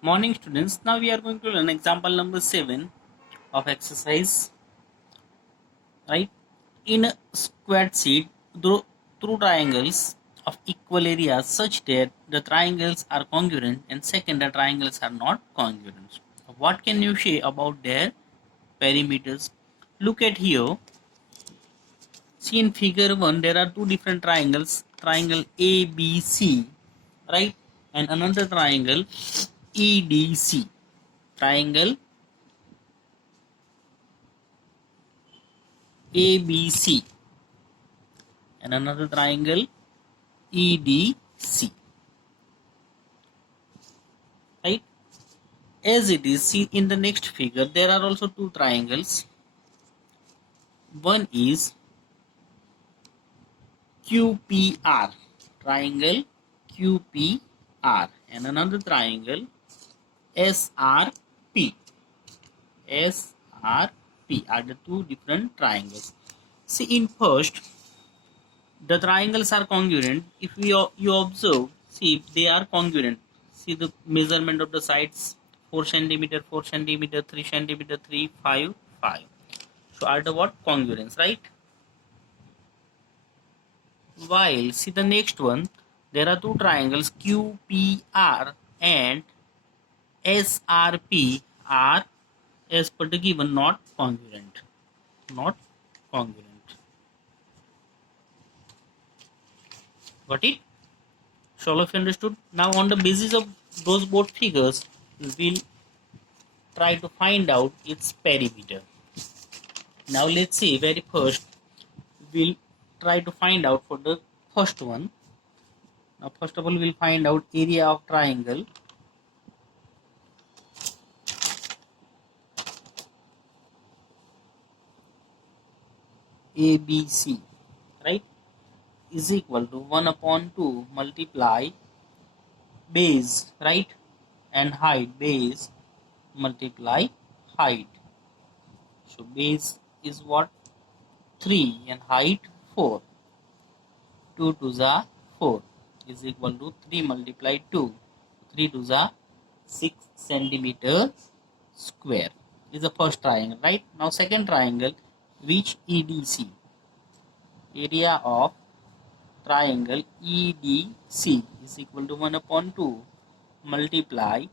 Morning students, now we are going to learn example number 7 of exercise, right? In a squared sheet, through triangles of equal areas such that the triangles are congruent, and second, the triangles are not congruent. What can you say about their perimeters? Look at here. See in figure 1, there are two different triangles, triangle ABC, right? And another triangle EDC. Triangle ABC and another triangle EDC, right? As it is, see in the next figure, there are also two triangles. One is QPR, triangle QPR, and another triangle SRP. SRP are the two different triangles. See in first, the triangles are congruent. If you observe, see if they are congruent. See the measurement of the sides: 4 centimeter, 4 centimeter, 3 centimeter, 3, 5, 5. So are the what? Congruence, right? While see the next one, there are two triangles QPR and SRP are, as per the given, not congruent. Not congruent. Got it? So all of you understood? Now on the basis of those both figures, we'll try to find out its perimeter. Now let's see, very first we'll try to find out for the first one. Now first of all, we'll find out area of triangle ABC, right, is equal to 1 upon 2 multiply base, right, and height, base multiply height. So base is what? 3 and height 4. 2 to the 4 is equal to 3 multiply 2. 3 to the 6 centimeter square is the first triangle, right? Now second triangle, which EDC, area of triangle EDC is equal to 1 upon 2 multiply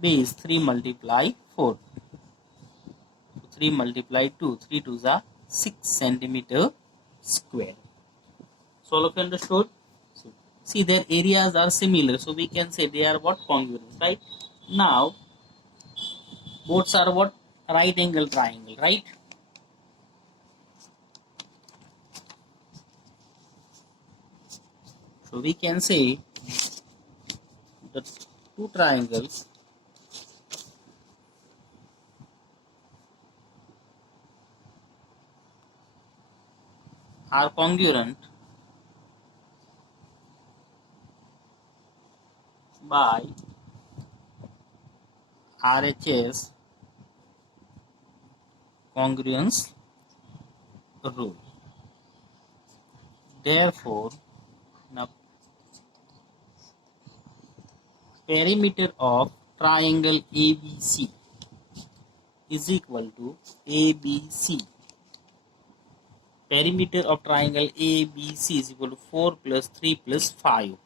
base 3 multiply 4. So 3 multiply 2, 3 to the 6 centimeter square. So all of you understood? So, see, their areas are similar, so we can say they are what? Congruent, right? Now both are what? Right angle triangle, right? So we can say the two triangles are congruent by RHS congruence rule. Therefore, now perimeter of triangle ABC is equal to ABC. Perimeter of triangle ABC is equal to 4 plus 3 plus 5.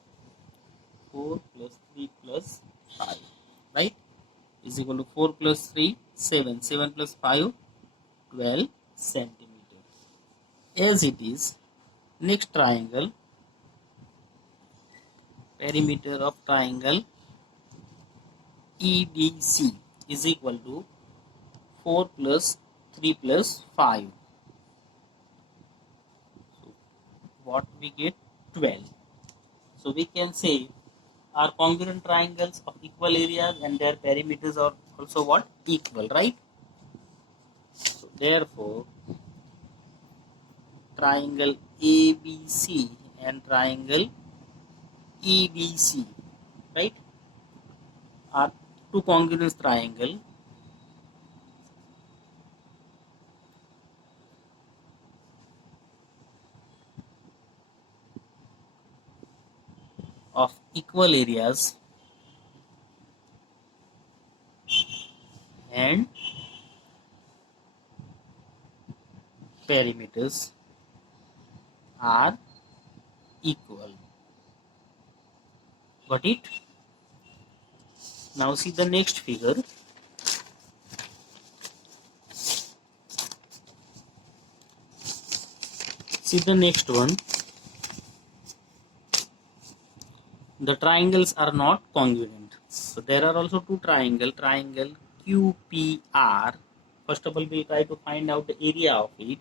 4 plus 3 plus 5, right, is equal to 4 plus 3, 7. 7 plus 5, 12 centimeters. As it is, next triangle, perimeter of triangle EDC is equal to 4 plus 3 plus 5. So what we get? 12. So we can say are congruent triangles of equal areas and their perimeters are also what? Equal, right? So therefore, triangle ABC and triangle EDC, right, are two congruent triangle of equal areas perimeters are equal. Got it? Now see the next figure. See the next one. The triangles are not congruent. So there are also two triangle QPR. First of all, we try to find out the area of it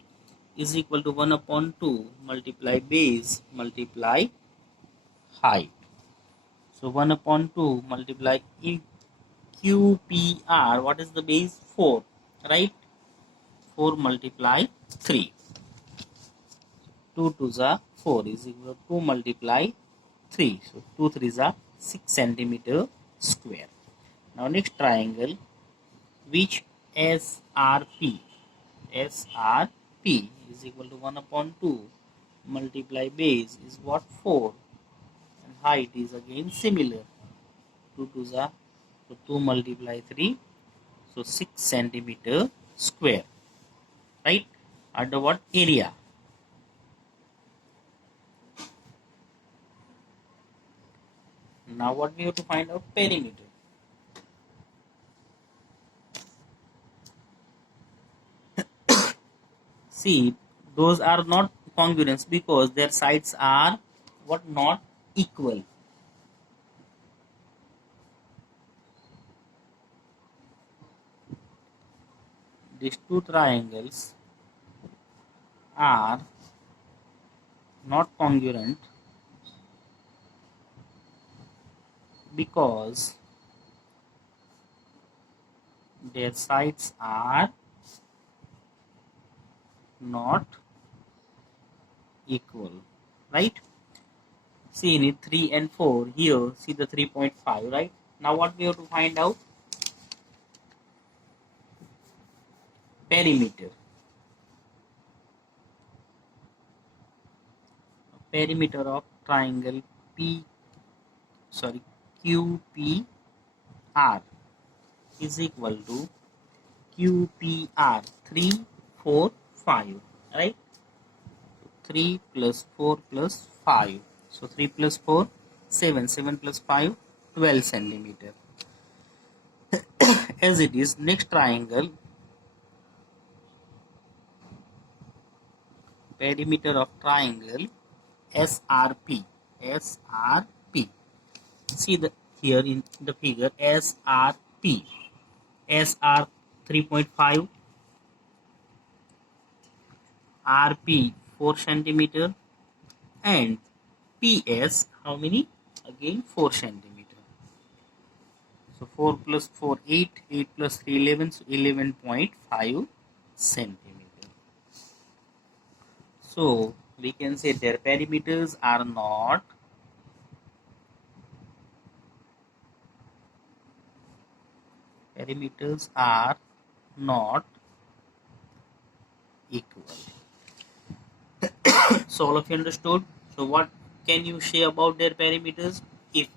is equal to 1 upon 2 multiply base multiply height. So 1 upon 2 multiply QPR. What is the base? 4, right? 4 multiply 3. 2 2s are 4 is equal to 2 multiply 3. So 2 3s are 6 centimeter square. Now next triangle, which SRP is equal to 1 upon 2 multiply base is what? 4, and height is again similar. 2 2s are, so 2 multiply 3, so 6 centimeter square, right? At the what area? Now what we have to find out? Perimeter. See, those are not congruent because their sides are what? Not equal. These two triangles are not congruent because their sides are not equal, right? See in it 3 and 4, here see the 3.5, right? Now what we have to find out? Perimeter. Perimeter of triangle QPR is equal to QPR 3 4 5, right? 3 plus 4 plus 5, so 3 plus 4 7, 7 plus 5 12 centimeter. As it is, next triangle, perimeter of triangle SRP. See the here in the figure SRP. SR 3.5, RP 4 centimeter, and PS how many? Again 4 centimeter. So 4 plus 4 8, 8 plus 3 11, so 11.5 centimeter. So we can say their perimeters are not equal. So all of you understood. So what can you say about their perimeters? If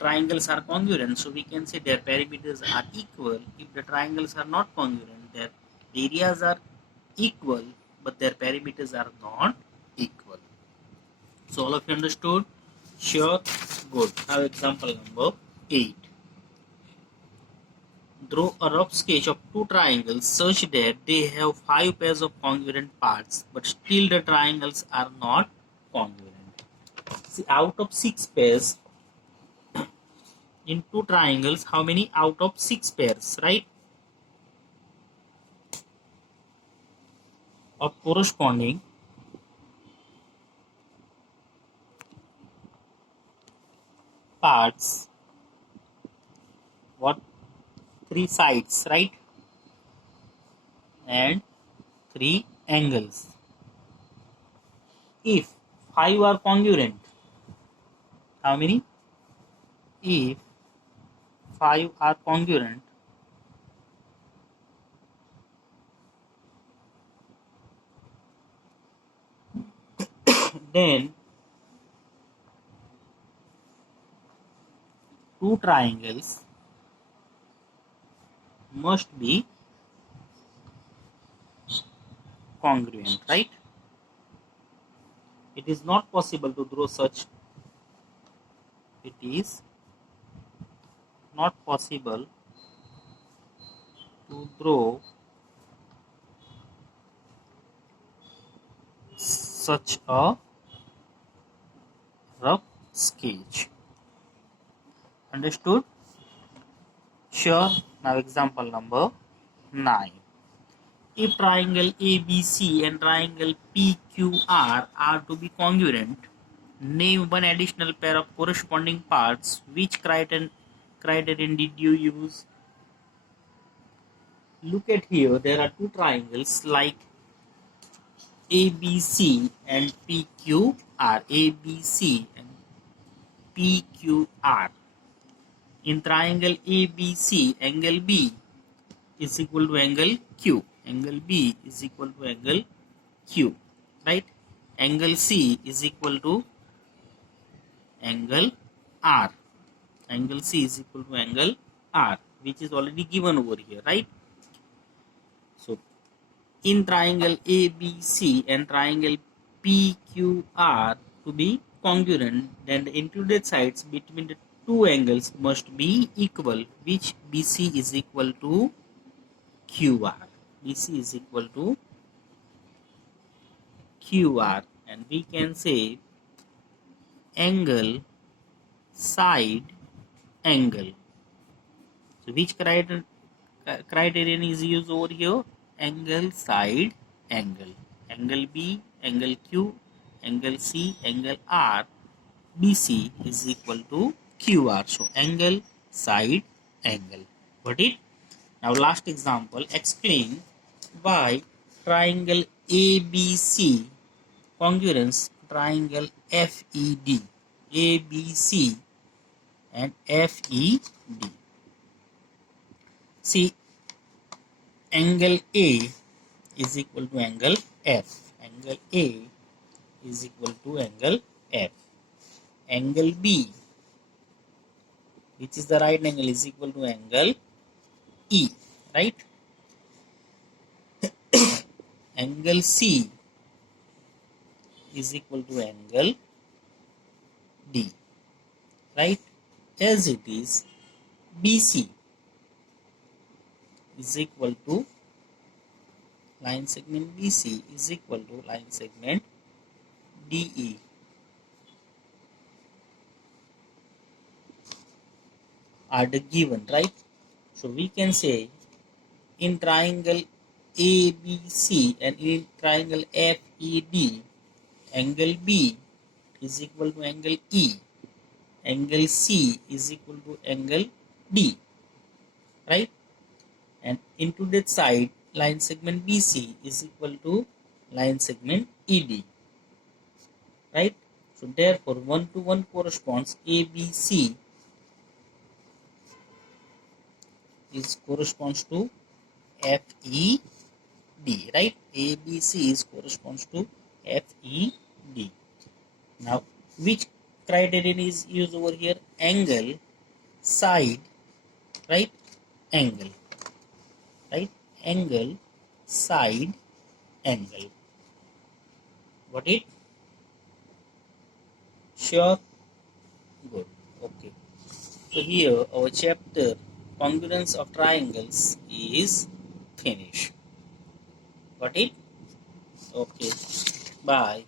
triangles are congruent, so we can say their perimeters are equal. If the triangles are not congruent, their areas are equal, but their perimeters are not equal. So all of you understood? Sure. Good. Now example number 8. Draw a rough sketch of two triangles such that they have 5 pairs of congruent parts, but still the triangles are not congruent. See, out of 6 pairs in two triangles, how many out of 6 pairs, right? Of corresponding parts, what? 3 sides, right? And 3 angles. If 5 are congruent, how many? If 5 are congruent, then two triangles must be congruent, right? It is not possible to draw such. It is not possible to draw such a rough sketch. Understood? Sure. Now example number 9. If triangle ABC and triangle PQR are to be congruent, name one additional pair of corresponding parts. Which criterion did you use? Look at here, there are two triangles like ABC and PQR. ABC and PQR. In triangle ABC, angle B is equal to angle Q. Angle B is equal to angle Q, right? Angle C is equal to angle R. Angle C is equal to angle R, which is already given over here, right? So, in triangle ABC and triangle PQR to be congruent, then the included sides between the two angles must be equal, which BC is equal to QR. BC is equal to QR, and we can say angle side angle. So which criterion is used over here? Angle side angle. Angle B, angle Q, angle C, angle R. BC is equal to QR. So angle side angle. Got it? Now last example, explain why triangle ABC congruence triangle FED. ABC and FED. See, angle A is equal to angle F. Angle A is equal to angle F. Angle B, which is the right angle, is equal to angle E, right? Angle C is equal to angle D, right? As it is, BC is equal to line segment BC is equal to line segment DE. Are the given, right? So we can say in triangle ABC and in triangle FED, angle B is equal to angle E, angle C is equal to angle D, right? And into that side, line segment BC is equal to line segment ED, right? So therefore 1 to 1 corresponds. ABC is corresponds to FED, right? ABC is corresponds to FED. Now, which criterion is used over here? Angle, side, right? Angle, right? Angle, side, angle. Got it? Sure? Good. Okay. So here our chapter congruence of triangles is finished. Got it? Okay. Bye.